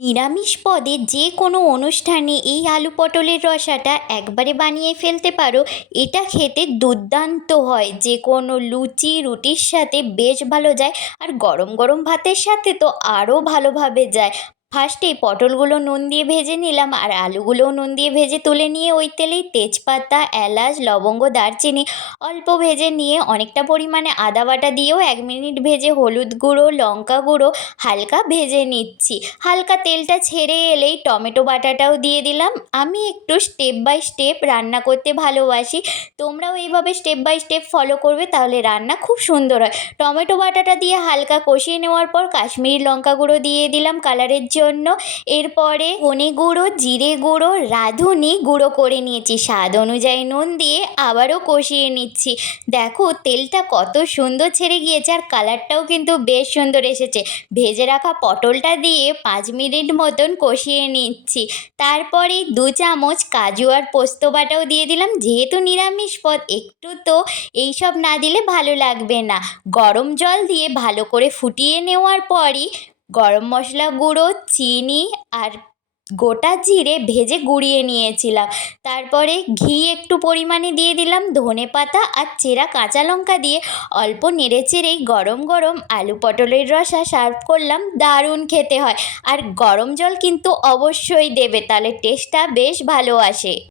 নিরামিষ পদে যে কোনো অনুষ্ঠানে এই আলু পটলের রসাটা একবারে বানিয়ে ফেলতে পারো। এটা খেতে দুর্দান্ত হয়। যে কোনো লুচি, রুটির সাথে বেশ ভালো যায়। আর গরম গরম ভাতের সাথে তো আরও ভালোভাবে যায়। ফার্স্টে পটলগুলো নুন দিয়ে ভেজে নিলাম আর আলুগুলোও নুন দিয়ে ভেজে তুলে নিয়ে ওই তেলেই তেজপাতা, এলাচ, লবঙ্গ, দারচিনি অল্প ভেজে নিয়ে অনেকটা পরিমাণে আদা বাটা দিয়েও এক মিনিট ভেজে হলুদ গুঁড়ো, লঙ্কা গুঁড়ো হালকা ভেজে নিচ্ছি। হালকা তেলটা ছেড়ে এলেই টমেটো বাটাটাও দিয়ে দিলাম। আমি একটু স্টেপ বাই স্টেপ রান্না করতে ভালোবাসি। তোমরাও এইভাবে স্টেপ বাই স্টেপ ফলো করবে তাহলে রান্না খুব সুন্দর হয়। টমেটো বাটাটা দিয়ে হালকা কষিয়ে নেওয়ার পর কাশ্মীরি লঙ্কা গুঁড়ো দিয়ে দিলাম কালারের জন্য। এরপরে ধনে গুঁড়ো, জিরে গুঁড়ো, রাঁধুনি গুঁড়ো করে নিয়েছি। স্বাদ অনুযায়ী নুন দিয়ে আবারও কষিয়ে নিচ্ছি। দেখো, তেলটা কত সুন্দর ছেড়ে গিয়েছে আর কালারটাও কিন্তু বেশ সুন্দর এসেছে। ভেজে রাখা পটলটা দিয়ে পাঁচ মিনিট মতন কষিয়ে নিচ্ছি। তারপরে দু চামচ কাজু আর পোস্ত বাটাও দিয়ে দিলাম। যেহেতু নিরামিষ পদ, একটু তো এইসব না দিলে ভালো লাগবে না। গরম জল দিয়ে ভালো করে ফুটিয়ে নেওয়ার পরই গরম মশলা গুঁড়ো, চিনি আর গোটা জিরে ভেজে গুঁড়িয়ে নিয়েছিলাম। তারপরে ঘি একটু পরিমাণে দিয়ে দিলাম, ধনে পাতা আর চেরা কাঁচা লঙ্কা দিয়ে অল্প নেড়ে চেড়েই গরম গরম আলু পটলের রসা সার্ভ করলাম, দারুণ খেতে হয়। আর গরম জল কিন্তু অবশ্যই দেবে, তাহলে টেস্টটা বেশ ভালো আসে।